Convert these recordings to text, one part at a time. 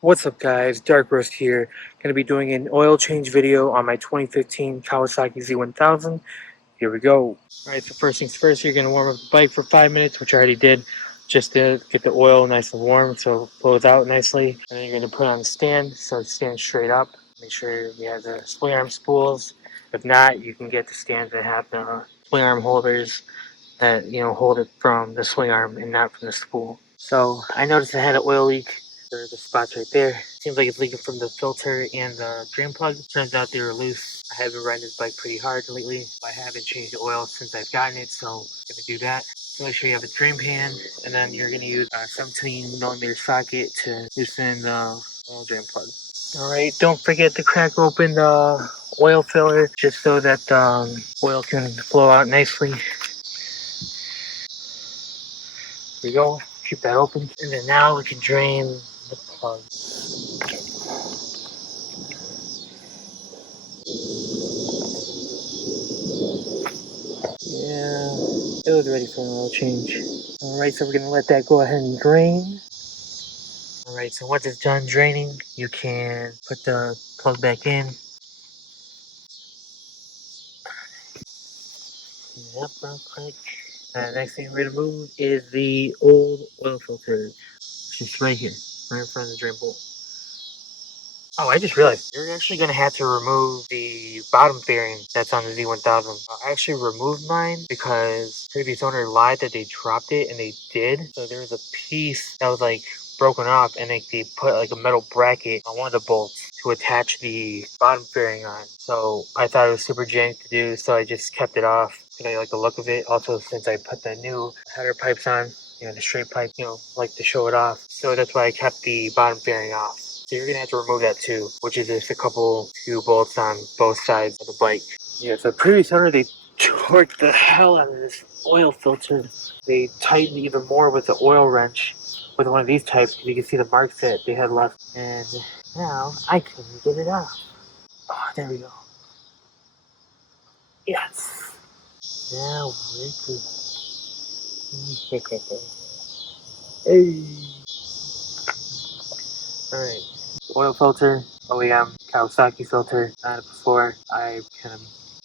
What's up guys, Dark Roast here. Going to be doing an oil change video on my 2015 Kawasaki Z1000. Here we go. Alright, so first things first, you're going to warm up the bike for 5 minutes, which I already did, just to get the oil nice and warm so it flows out nicely. And then you're going to put it on the stand so it stands straight up. Make sure you have the swing arm spools. If not, you can get the stands that have the swing arm holders that, hold it from the swing arm and not from the spool. So I noticed I had an oil leak. The spots right there. Seems like it's leaking from the filter and the drain plug. Turns out they were loose. I have been riding this bike pretty hard lately. I haven't changed the oil since I've gotten it, so I'm gonna do that. So make sure you have a drain pan, and then you're gonna use a 17mm socket to loosen the oil drain plug. Alright, don't forget to crack open the oil filler just so that the oil can flow out nicely. Here we go. Keep that open. And then now we can drain the plug. Yeah, it was ready for an oil change. Alright, so we're going to let that go ahead and drain. Alright, so once it's done draining, you can put the plug back in. Clean it up real quick. Next thing we're going to remove is the old oil filter. Just right here, right in front of the drain bolt. Oh, I just realized you're actually going to have to remove the bottom fairing that's on the Z1000. I actually removed mine because previous owner lied that they dropped it, and they did. So there was a piece that was like broken off, and they put like a metal bracket on one of the bolts to attach the bottom fairing on. So I thought it was super jank to do, so I just kept it off because I like the look of it. Also, since I put the new header pipes on, the straight pipe, like to show it off. So that's why I kept the bottom fairing off. So you're gonna have to remove that too, which is just a few bolts on both sides of the bike. Yeah, so previous owner, they torqued the hell out of this oil filter. They tightened even more with the oil wrench with one of these types, because you can see the marks that they had left. And now I can get it off. Oh, there we go. Yes. Now we're good. Hey. Alright. Oil filter, OEM, Kawasaki filter. Not before I kind of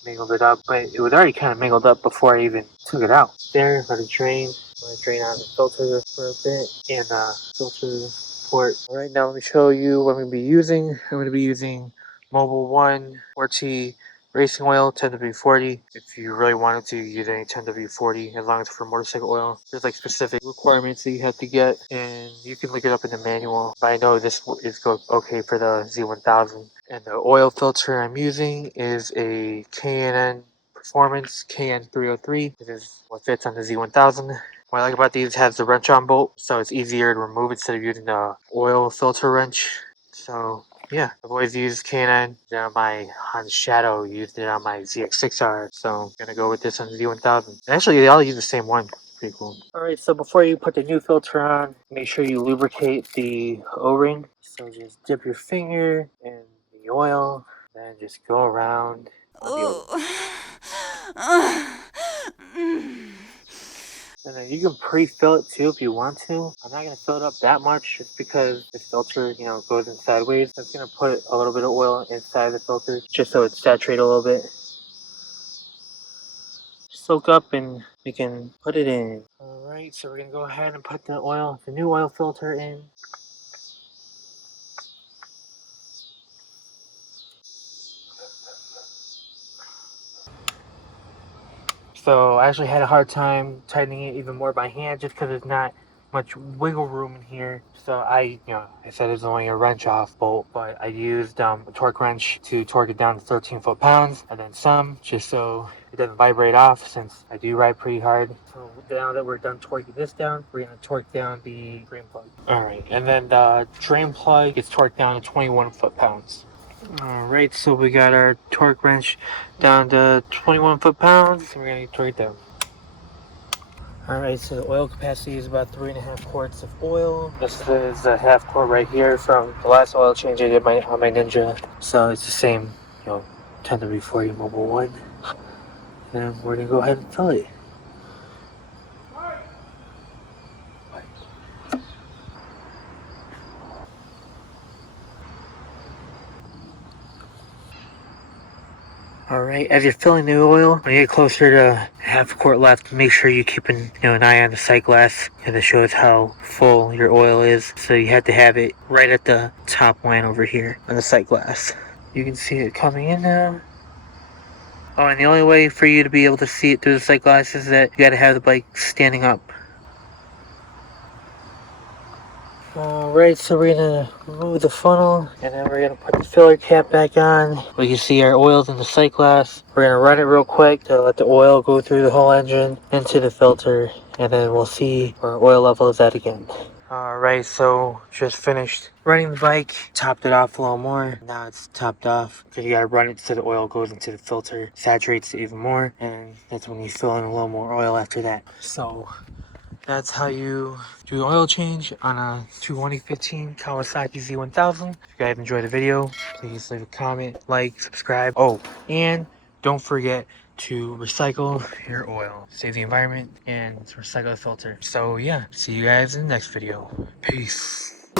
mingled it up, but it was already kind of mingled up before I even took it out. There, let it drain. Let it drain out the filter for a bit, and filter port. Alright, now let me show you what I'm going to be using. I'm going to be using Mobile 1 4T racing oil, 10W40. If you really wanted to use any 10W40, as long as it's for motorcycle oil, there's like specific requirements that you have to get, and you can look it up in the manual. But I know this is okay for the Z1000. And the oil filter I'm using is a K&N Performance KN303. This is what fits on the Z1000. What I like about these, has the wrench on bolt, so it's easier to remove instead of using the oil filter wrench. So yeah, I've always used K&N on my Honda Shadow, used it on my ZX6R, so I'm gonna go with this on the Z1000. Actually, they all use the same one. Pretty cool. Alright, so before you put the new filter on, make sure you lubricate the O-ring. So just dip your finger in the oil, then just go around on the oil. And then you can pre-fill it too if you want to. I'm not going to fill it up that much just because the filter, goes in sideways. So I'm going to put a little bit of oil inside the filter just so it's saturated a little bit. Soak up and we can put it in. Alright, so we're going to go ahead and put the new oil filter in. So I actually had a hard time tightening it even more by hand just because there's not much wiggle room in here. So I said it's only a wrench off bolt, but I used a torque wrench to torque it down to 13 foot-pounds, and then some, just so it doesn't vibrate off, since I do ride pretty hard. So now that we're done torquing this down, we're going to torque down the drain plug. Alright, and then the drain plug is torqued down to 21 foot-pounds. Alright, so we got our torque wrench down to 21 foot-pounds, and we're going to torque it down. Alright, so the oil capacity is about 3.5 quarts of oil. This is a half quart right here from the last oil change I did on my Ninja. So it's the same 10W40 Mobile 1. And we're gonna go ahead and fill it. Alright, as you're filling the oil, when you get closer to half a quart left, make sure you're keeping an eye on the sight glass, and it shows how full your oil is. So you have to have it right at the top line over here on the sight glass. You can see it coming in now. Oh, and the only way for you to be able to see it through the sight glass is that you gotta have the bike standing up. Alright, so we're gonna remove the funnel, and then we're gonna put the filler cap back on. We can see our oil's in the sight glass. We're gonna run it real quick to let the oil go through the whole engine into the filter, and then we'll see where our oil level is at again. Alright, so just finished running the bike, topped it off a little more. Now it's topped off, because you gotta run it so the oil goes into the filter, saturates it even more, and that's when you fill in a little more oil after that. So that's how you do the oil change on a 2015 Kawasaki Z1000. If you guys enjoyed the video, please leave a comment, like, subscribe. Oh, and don't forget to recycle your oil. Save the environment and recycle the filter. So yeah, see you guys in the next video. Peace.